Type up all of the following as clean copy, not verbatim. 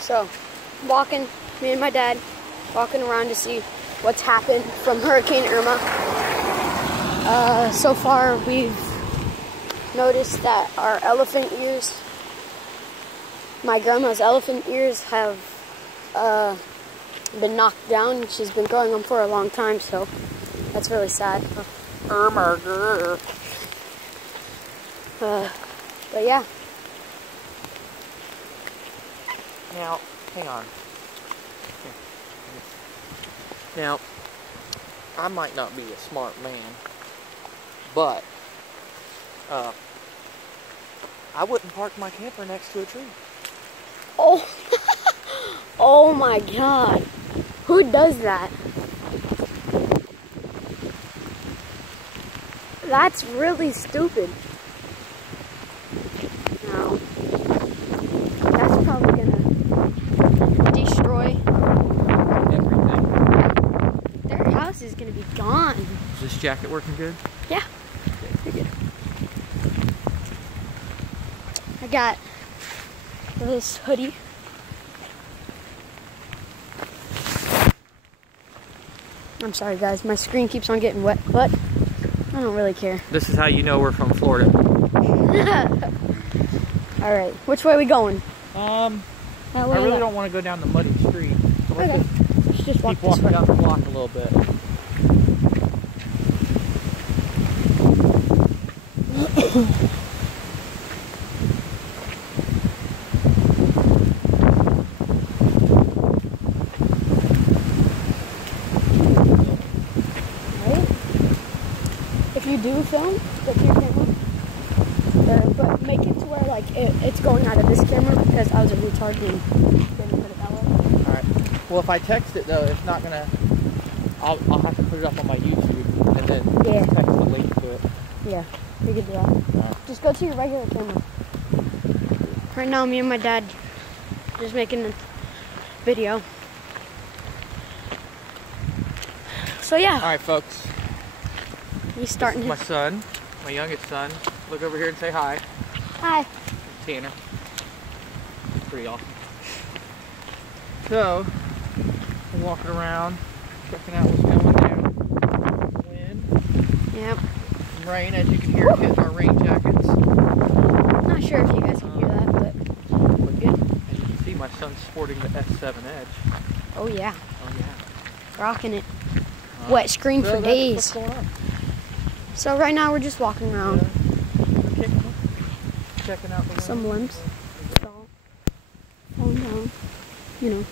So, me and my dad, walking around to see what's happened from Hurricane Irma. So far, we've noticed that our elephant ears, my grandma's elephant ears, have been knocked down. She's been growing them for a long time, so that's really sad. But yeah. Now, hang on. Now, I might not be a smart man, but I wouldn't park my camper next to a tree. Oh, oh my God. Who does that? That's really stupid. No. That's probably gonna destroy everything. Their house is gonna be gone. Is this jacket working good? Yeah. You're good. I got this hoodie. I'm sorry guys, my screen keeps on getting wet, but I don't really care. This is how you know we're from Florida. Alright, which way are we going? I really don't want to go down the muddy street. So okay. Let's just walk keep walking down the block a little bit. If you do film with your camera, but make it to where like it's going out of this camera, because I was a retard and didn't put it that way. Alright. Well, if I text it though, it's not gonna. I'll have to put it up on my YouTube and then text the link to it. Yeah, we could do that. Right. Just go to your regular camera. Right now, me and my dad just making a video. So yeah. Alright, folks. He's starting my son, my youngest son. Look over here and say hi. Hi. Tanner. Pretty awesome. So, I'm walking around, checking out what's going down. Wind. Yep. Some rain, as you can hear, hitting our rain jackets. Not sure if you guys can hear that, but we're good. And you can see my son's sporting the S7 Edge. Oh yeah. Oh yeah. Rocking it. Wet screen for days. What's going on? So right now we're just walking around. Checking out the some limbs. Falling down. You know.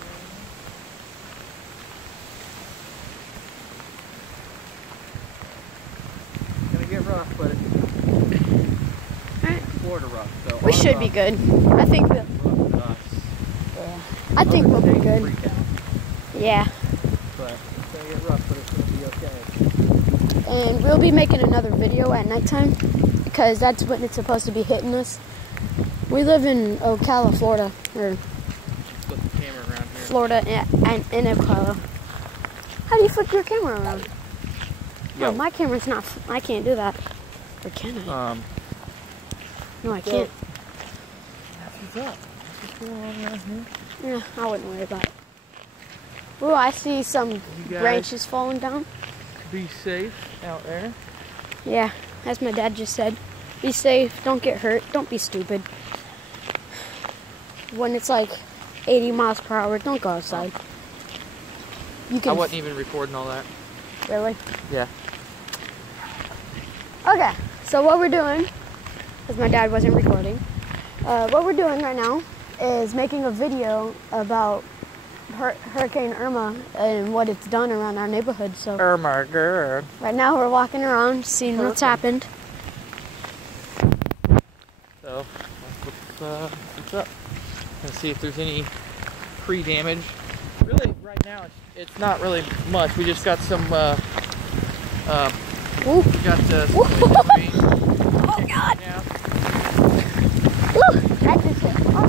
Gonna get rough, but it's Florida rough. So we should be good. I think that. I think we'll be good. Yeah. But it's gonna get rough, but it's gonna be okay. And we'll be making another video at nighttime, because that's when it's supposed to be hitting us. We live in Ocala, Florida, or flip the camera around here. Florida and in Ocala. How do you flip your camera around? Yo. Oh, my camera's not. I can't do that. Or can I? No, I can't. That's what's up. What's going on around here? Yeah, I wouldn't worry about it. Oh, I see some branches falling down. Be safe out there. Yeah, as my dad just said. Be safe, don't get hurt, don't be stupid. When it's like 80 miles per hour, don't go outside. I wasn't even recording all that. Really? Yeah. Okay, so what we're doing, because my dad wasn't recording, what we're doing right now is making a video about Hurricane Irma and what it's done around our neighborhood. So Irma, girl. Right now we're walking around, seeing what's happened. So what's up? Gonna see if there's any pre-damage. Really, right now it's not really much. We just got some. We got some oh God! Woo! That just hit. Oh